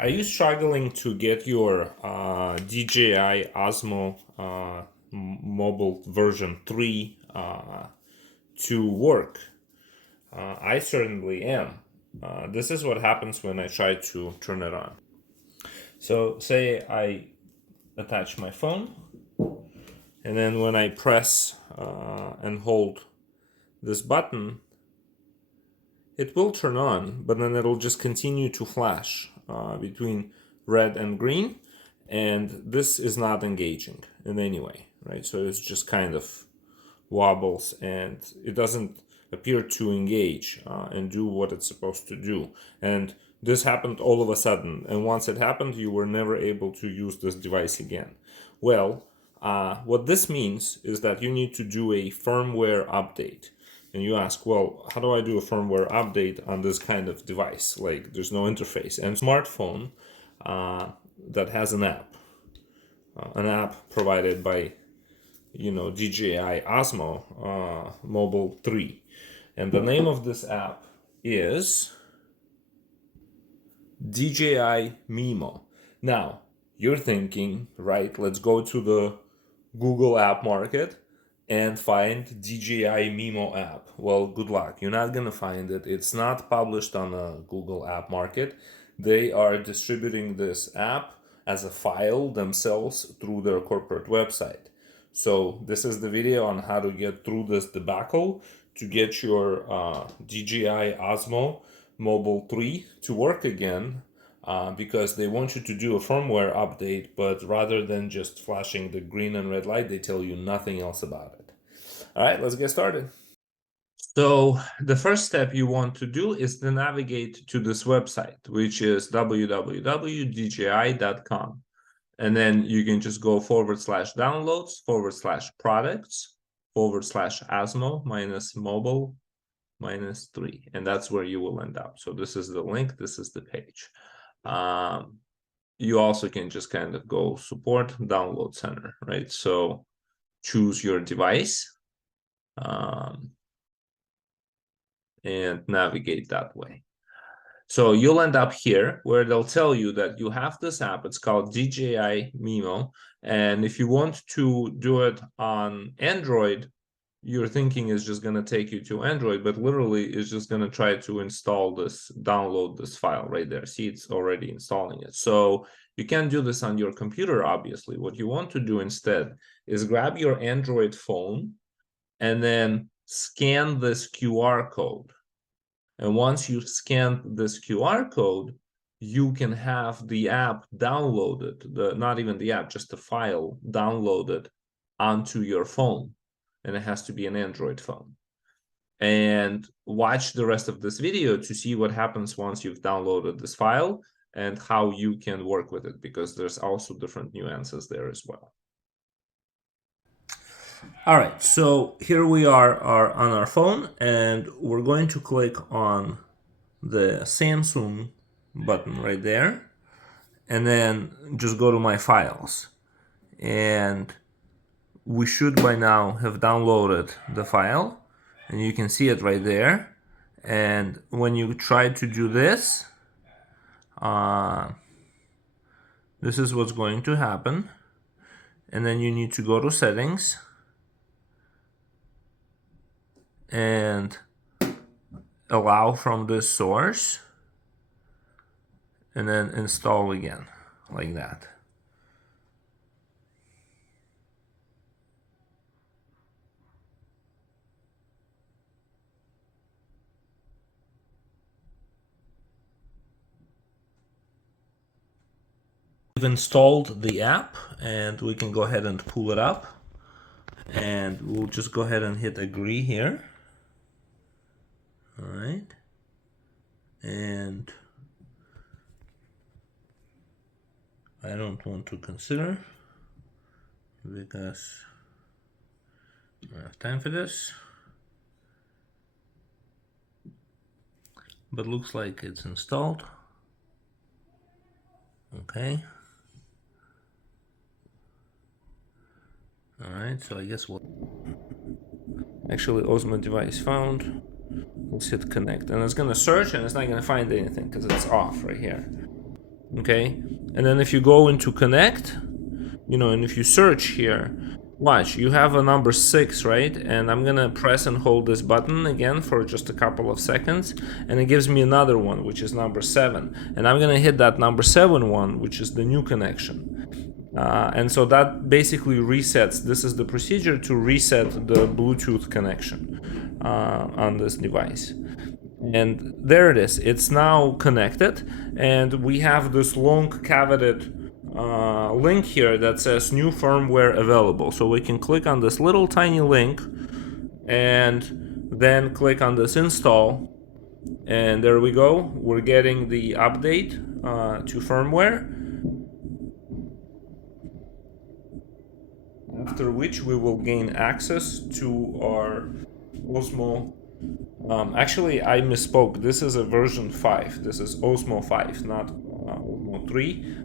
Are you struggling to get your DJI OSMO mobile version 3 to work? I certainly am. This is what happens when I try to turn it on. So say I attach my phone, and then when I press and hold this button, it will turn on, but then it'll just continue to flash between red and green, and this is not engaging in any way, right? So it's just kind of wobbles, and it doesn't appear to engage and do what it's supposed to do. And this happened all of a sudden, and once it happened, you were never able to use this device again. Well, what this means is that you need to do a firmware update. And you ask, well, how do I do a firmware update on this kind of device? Like, there's no interface. And smartphone that has an app provided by, DJI OSMO Mobile 3. And the name of this app is DJI Mimo. Now, you're thinking, right, let's go to the Google app market and find DJI Mimo app. Well, good luck. You're not gonna find it. It's not published on a Google app market. They are distributing this app as a file themselves through their corporate website. So this is the video on how to get through this debacle to get your DJI OSMO Mobile 3 to work again, because they want you to do a firmware update, but rather than just flashing the green and red light, they tell you nothing else about it. All right, let's get started. So the first step you want to do is to navigate to this website, which is www.dji.com. And then you can just go /downloads /products /osmo -mobile -3. And that's where you will end up. So this is the link. This is the page. You also can just kind of go support download center, right? So choose your device and navigate that way. So you'll end up here where they'll tell you that you have this app. It's called DJI Mimo. And if you want to do it on Android, your thinking is just going to take you to Android, but literally it's just going to try to install this, download this file right there. See, it's already installing it. So you can't do this on your computer, obviously. What you want to do instead is grab your Android phone and then scan this QR code. And once you scan this QR code, you can have the app downloaded, not even the app, just the file downloaded onto your phone. And it has to be an Android phone. And watch the rest of this video to see what happens once you've downloaded this file and how you can work with it, because there's also different nuances there as well. All right, so here we are on our phone, and we're going to click on the Samsung button right there, and then just go to my files. And we should by now have downloaded the file, and you can see it right there. And when you try to do this, this is what's going to happen. And then you need to go to settings and allow from this source, and then install again like that. We've installed the app, and we can go ahead and pull it up, and we'll just go ahead and hit agree here. All right, and I don't want to consider because I don't have time for this, but looks like it's installed. Okay. All right, so I guess we'll actually Osmo device found. Let's hit connect, and it's gonna search, and it's not gonna find anything because it's off right here. Okay, and then if you go into connect, and if you search here, watch, you have a number 6, right? And I'm gonna press and hold this button again for just a couple of seconds, and it gives me another one, which is number 7. And I'm gonna hit that number 7 one, which is the new connection. And so that basically resets. This is the procedure to reset the Bluetooth connection on this device. And there it is. It's now connected, and we have this long caveated link here that says new firmware available. So we can click on this little tiny link and then click on this install, and there we go. We're getting the update to firmware, after which we will gain access to our Osmo. Actually, I misspoke. This is a version 5. This is Osmo 5, not Osmo 3.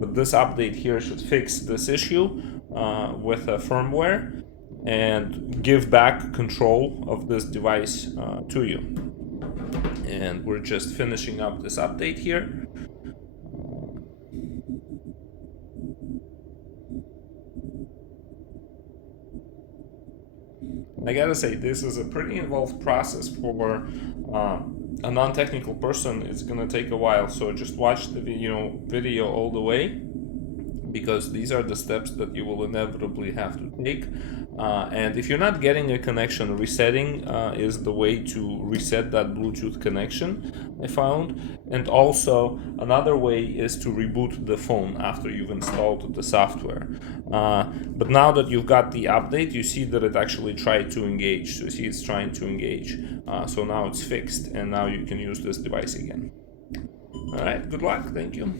But this update here should fix this issue with firmware and give back control of this device to you. And we're just finishing up this update here. I gotta say, this is a pretty involved process for a non-technical person. It's gonna take a while, so just watch the video all the way, because these are the steps that you will inevitably have to take. And if you're not getting a connection, resetting is the way to reset that Bluetooth connection, I found. And also another way is to reboot the phone after you've installed the software. But now that you've got the update, you see that it actually tried to engage. So you see it's trying to engage. So now it's fixed, and now you can use this device again. All right, good luck. Thank you.